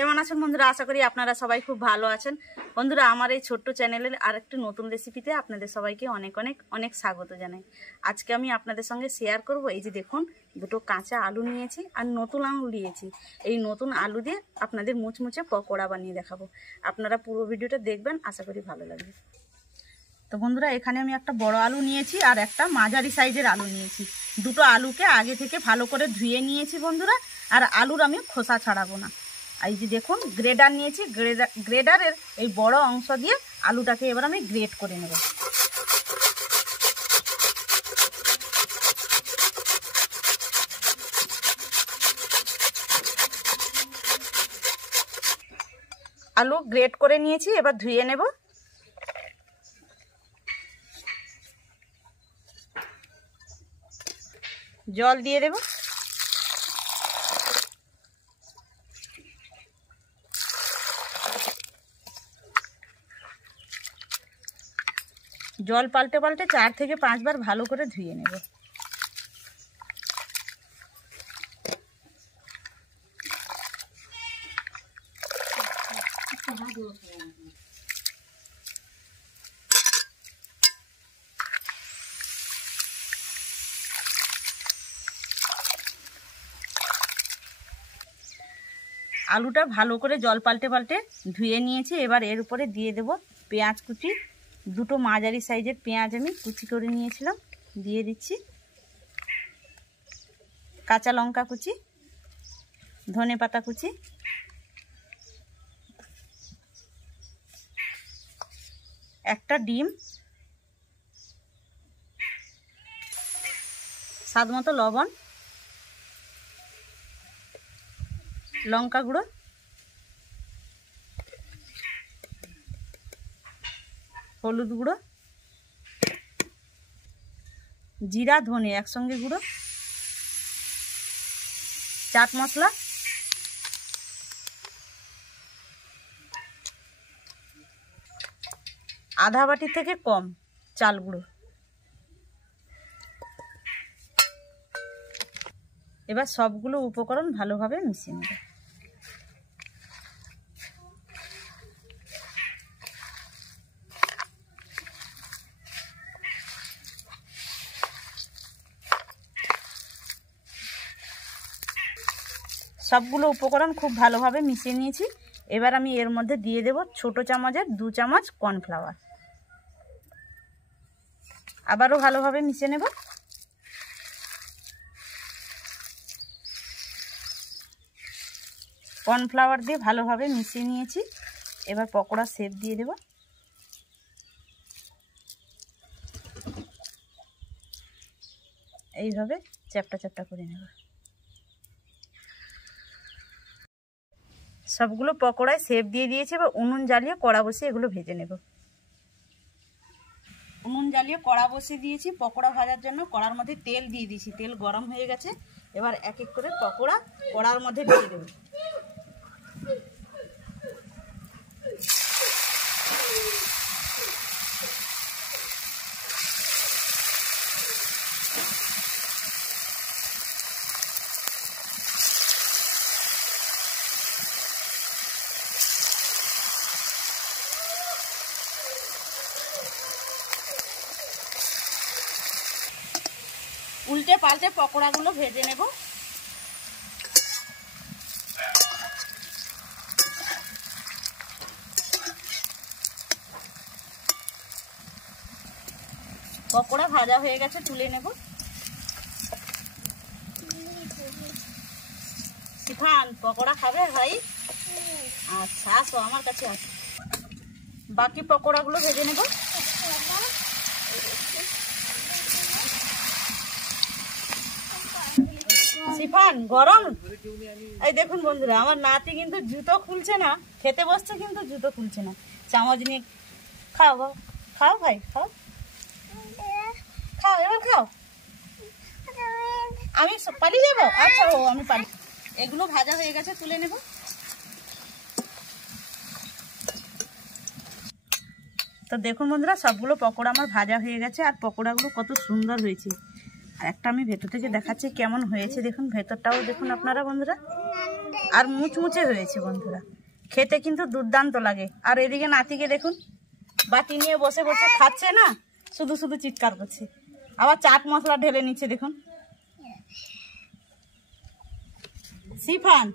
কেমন আছেন বন্ধুরা? আশা করি আপনারা সবাই খুব ভালো আছেন। বন্ধুরা, আমার এই ছোট্ট চ্যানেলের আরেকটি নতুন রেসিপিতে আপনাদের সবাইকে অনেক অনেক অনেক স্বাগত জানাই। আজকে আমি আপনাদের সঙ্গে শেয়ার করব, এই যে দেখুন দুটো কাঁচা আলু নিয়েছি আর নতুন আলু নিয়েছি। এই নতুন আলু দিয়ে আপনাদের মুচমুচে পকোড়া বানিয়ে দেখাবো। আপনারা পুরো ভিডিওটা দেখবেন, আশা করি ভালো লাগবে। তো বন্ধুরা, এখানে আমি একটা বড় আলু নিয়েছি আর একটা মাঝারি সাইজের আলু নিয়েছি। দুটো আলুকে আগে থেকে ভালো করে ধুয়ে নিয়েছি বন্ধুরা। আর আলুর আমি খোসা ছাড়াবো না। এই যে দেখুন গ্রেডার নিয়েছি, গ্রেডারের এই বড় অংশ দিয়ে আলুটাকে এবার আমি গ্রেড করে নেব। আলু গ্রেড করে নিয়েছি, এবার ধুয়ে নেব। জল দিয়ে দেব। জল পাল্টে পাল্টে 4 থেকে 5 বার ভালো করে ধুয়ে নেব। আলুটা ভালো করে জল পাল্টে পাল্টে ধুয়ে নিয়েছি। এবার এর উপরে দিয়ে দেব পেঁয়াজ কুচি। দুটো মাঝারি সাইজের পেঁয়াজ আমি কুচি করে নিয়েছিলাম, দিয়ে দিচ্ছি। কাঁচা লঙ্কা কুচি, ধনেপাতা কুচি, একটা ডিম, স্বাদ মতো লবণ, লঙ্কা গুঁড়ো, হলুদ গুঁড়ো, জিরা ধনে একসঙ্গে গুঁড়ো, চাট মশলা, আধা বাটি থেকে কম চাল গুঁড়ো। এবার সবগুলো উপকরণ ভালোভাবে মিশিয়ে নেব। সবগুলো উপকরণ খুব ভালোভাবে মিশিয়ে নিয়েছি। এবার আমি এর মধ্যে দিয়ে দেব ছোট চামচের 2 চামচ কর্নফ্লাওয়ার। আবারও ভালোভাবে মিশিয়ে নেব। কর্নফ্লাওয়ার দিয়ে ভালোভাবে মিশিয়ে নিয়েছি। এবার পকোড়া শেপ দিয়ে দেব। এইভাবে চ্যাপটা চ্যাপটা করে নেব। সবগুলো পকোড়ায় শেপ দিয়ে দিয়েছি। এবার উনুন জ্বালিয়ে কড়া বসিয়ে এগুলো ভেজে নেব। উনুন জ্বালিয়ে কড়া বসিয়ে দিয়েছি পকোড়া ভাজার জন্য। কড়ার মধ্যে তেল দিয়ে দিয়েছি, তেল গরম হয়ে গেছে। এবার এক এক করে পকোড়া কড়ার মধ্যে দিয়ে দেব। উল্টে পাল্টে পকোড়াগুলো ভেজে নেব। পকোড়া ভাজা হয়ে গেছে, তুলে নেব। শিফান, পকোড়া খাবে ভাই? আচ্ছা, আসো আমার কাছে আসো। বাকি পকোড়াগুলো ভেজে নেব। শিফান গরম। এই দেখুন বন্ধুরা, আমার নাতি কিন্তু জুতো খুলছে না, খেতে বসছে কিন্তু জুতো খুলছে না। চামচ নিয়ে খাও, খাও ভাই, খাও খাও, এবার খাও। আমি পালিয়ে যাবো? আচ্ছা, ও আমি পালি। এগুলো ভাজা হয়ে গেছে, তুলে নেব। তো দেখুন বন্ধুরা, সবগুলো পকোড়া আমার ভাজা হয়ে গেছে। আর পকোড়াগুলো কত সুন্দর হয়েছে। আর একটা আমি ভেতর থেকে দেখাচ্ছি কেমন হয়েছে। দেখুন ভেতরটাও দেখুন আপনারা বন্ধুরা। আর মুচমুচে হয়েছে বন্ধুরা, খেতে কিন্তু দুর্দান্ত লাগে। আর এদিকে নাতিকে দেখুন, বাটি নিয়ে বসে বসে খাচ্ছে না, শুধু শুধু চিৎকার করছে। আবার চাট মশলা ঢেলে নিচ্ছে দেখুন। সিফান